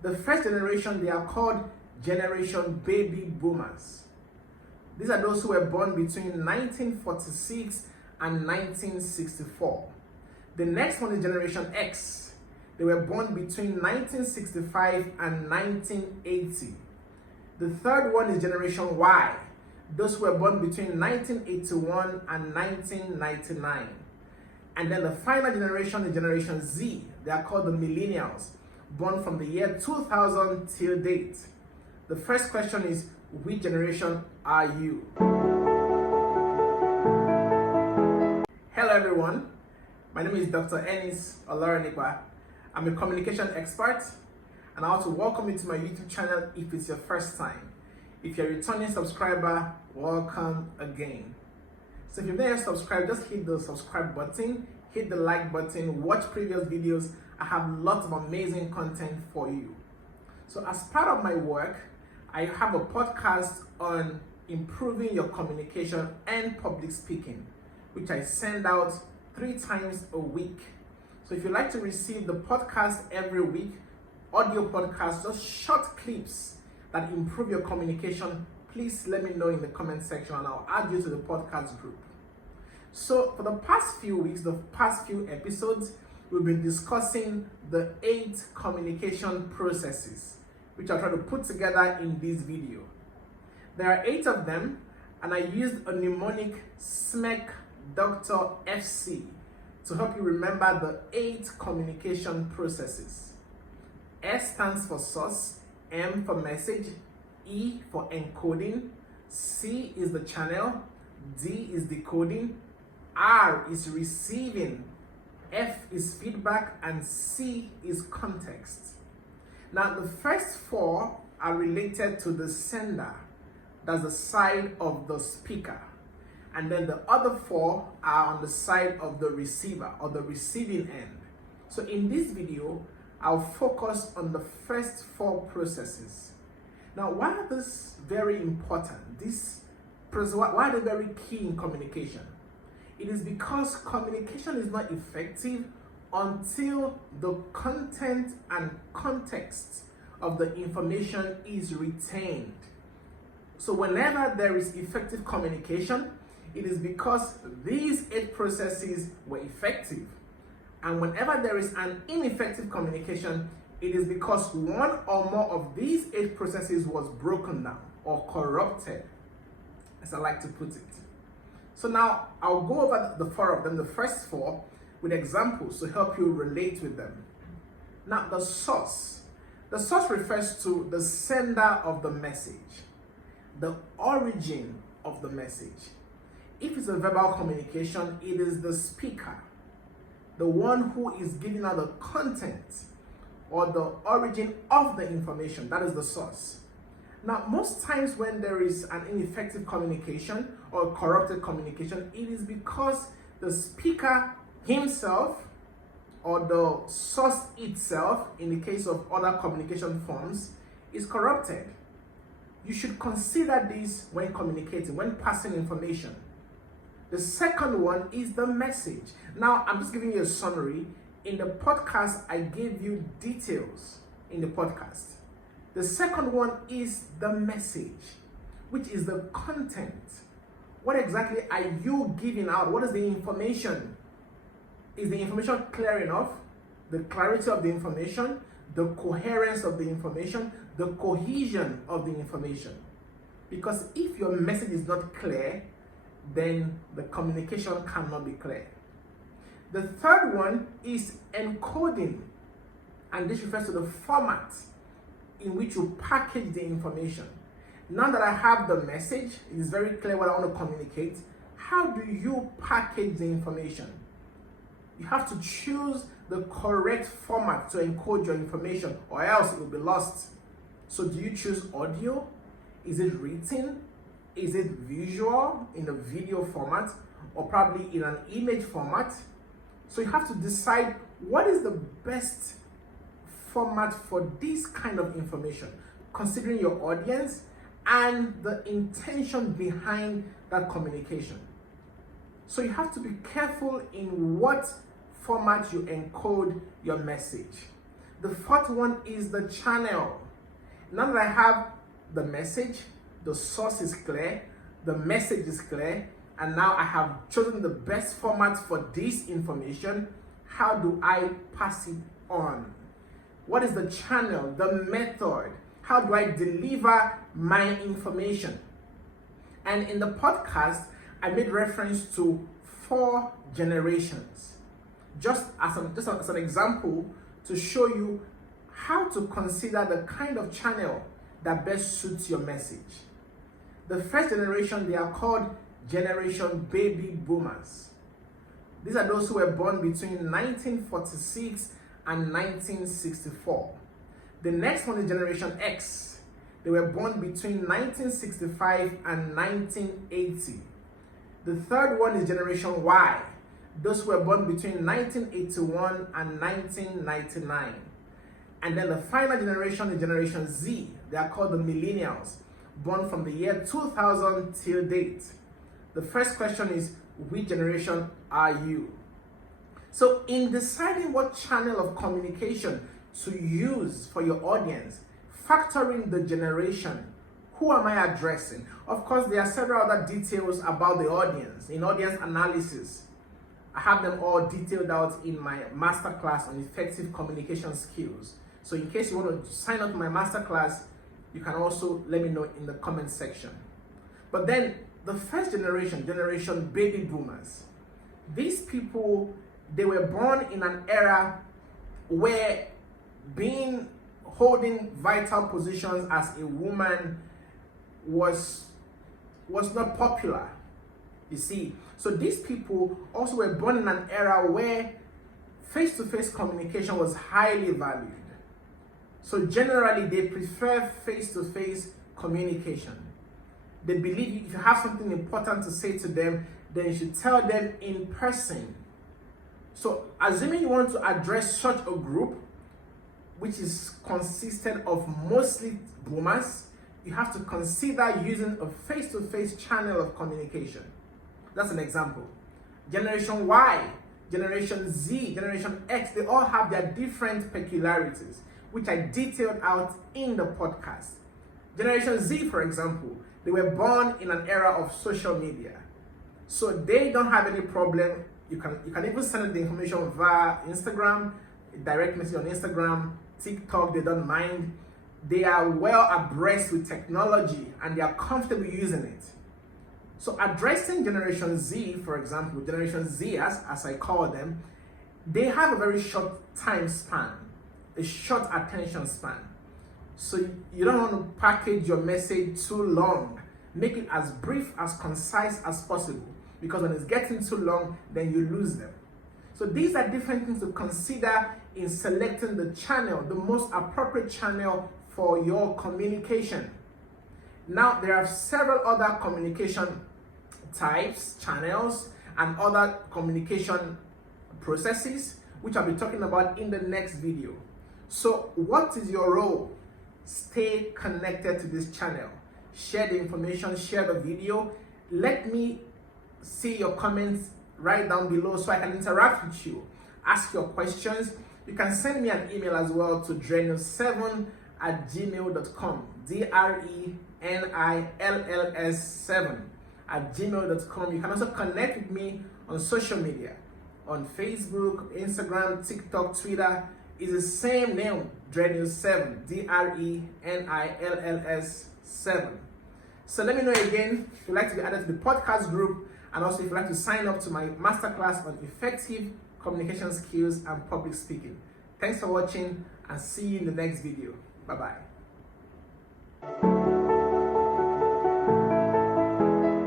The first generation, they are called Generation Baby Boomers. These are those who were born between 1946 and 1964. The next one is Generation X. They were born between 1965 and 1980. The third one is Generation Y. Those who were born between 1981 and 1999. And then the final generation is Generation Z. They are called the Millennials, born from the year 2000 till date. The first question is, which generation are you? Hello everyone, my name is Dr. Ennis Olaronigba. I'm a communication expert, and I want to welcome you to my YouTube channel if it's your first time. If you're a returning subscriber, welcome again. So if you've never subscribed, just hit the subscribe button, hit the like button, watch previous videos. I have lots of amazing content for you. So as part of my work, I have a podcast on improving your communication and public speaking, which I send out 3 times a week. So if you'd like to receive the podcast every week, audio podcasts, just short clips that improve your communication, please let me know in the comment section and I'll add you to the podcast group. So for the past few weeks, the past few episodes, we've been discussing the 8 communication processes, which I'll try to put together in this video. There are 8 of them, and I used a mnemonic SMEC Dr. FC to help you remember the 8 communication processes. S stands for source, M for message, E for encoding, C is the channel, D is decoding, R is receiving, F is feedback, and C is context. Now the first 4 are related to the sender, that's the side of the speaker. And then the other 4 are on the side of the receiver or the receiving end. So in this video, I'll focus on the first 4 processes. Now, why are these very important? Why are they very key in communication? It is because communication is not effective until the content and context of the information is retained. So whenever there is effective communication, it is because these 8 processes were effective. And whenever there is an ineffective communication, it is because one or more of these 8 processes was broken down or corrupted, as I like to put it. So now I'll go over the 4 of them, the first 4, with examples to help you relate with them. Now the source. The source refers to the sender of the message, the origin of the message. If it's a verbal communication, it is the speaker, the one who is giving out the content or the origin of the information. That is the source. Now, most times when there is an ineffective communication or corrupted communication, it is because the speaker himself or the source itself, in the case of other communication forms, is corrupted. You should consider this when communicating, when passing information. The second one is the message. Now, I'm just giving you a summary. In the podcast, I gave you details in the podcast. The second one is the message, which is the content. What exactly are you giving out? What is the information? Is the information clear enough? The clarity of the information, the coherence of the information, the cohesion of the information. Because if your message is not clear, then the communication cannot be clear. The third one is encoding, and this refers to the format in which you package the information. Now that I have the message, it is very clear what I want to communicate. How do you package the information? You have to choose the correct format to encode your information, or else it will be lost. So do you choose audio? Is it written? Is it visual in a video format, or probably in an image format? So you have to decide what is the best format for this kind of information, considering your audience and the intention behind that communication. So you have to be careful in what format you encode your message. The fourth one is the channel. Now that I have the message, the source is clear, the message is clear, and now I have chosen the best format for this information, how do I pass it on? What is the channel, the method? How do I deliver my information? And in the podcast, I made reference to 4 generations. Just as an example to show you how to consider the kind of channel that best suits your message. The first generation, they are called Generation Baby Boomers. These are those who were born between 1946 and 1964. The next one is Generation X. They were born between 1965 and 1980. The third one is Generation Y. Those who were born between 1981 and 1999. And then the final generation is Generation Z. They are called the Millennials, born from the year 2000 till date. The first question is, which generation are you? So in deciding what channel of communication to use for your audience, factor in the generation. Who am I addressing? Of course, there are several other details about the audience, in audience analysis. I have them all detailed out in my masterclass on effective communication skills. So in case you want to sign up to my masterclass, you can also let me know in the comment section. But then the first generation, Generation Baby Boomers, these people, they were born in an era where holding vital positions as a woman was not popular. You see, so these people also were born in an era where face-to-face communication was highly valued. So generally, they prefer face-to-face communication. They believe if you have something important to say to them, then you should tell them in person. So assuming you want to address such a group, which is consisted of mostly boomers, you have to consider using a face-to-face channel of communication. That's an example. Generation Y, Generation Z, Generation X, they all have their different peculiarities, which I detailed out in the podcast. Generation Z, for example, they were born in an era of social media. So they don't have any problem. You can even send the information via Instagram, direct message on Instagram, TikTok, they don't mind. They are well abreast with technology and they are comfortable using it. So addressing Generation Z, for example, Generation Z as I call them, they have a very short time span, a short attention span. So you don't want to package your message too long. Make it as brief, as concise as possible, because when it's getting too long, then you lose them. So these are different things to consider in selecting the channel, the most appropriate channel for your communication. Now, there are several other communication types, channels, and other communication processes, which I'll be talking about in the next video. So what is your role? Stay connected to this channel. Share the information, share the video. Let me see your comments right down below so I can interact with you. Ask your questions. You can send me an email as well to drenill7@gmail.com. DRENILLS7@gmail.com. You can also connect with me on social media, on Facebook, Instagram, TikTok, Twitter. It's the same name, Drenill7, DRENILLS7. So let me know again if you'd like to be added to the podcast group, and also if you'd like to sign up to my masterclass on effective communication skills and public speaking. Thanks for watching, and see you in the next video. Bye-bye.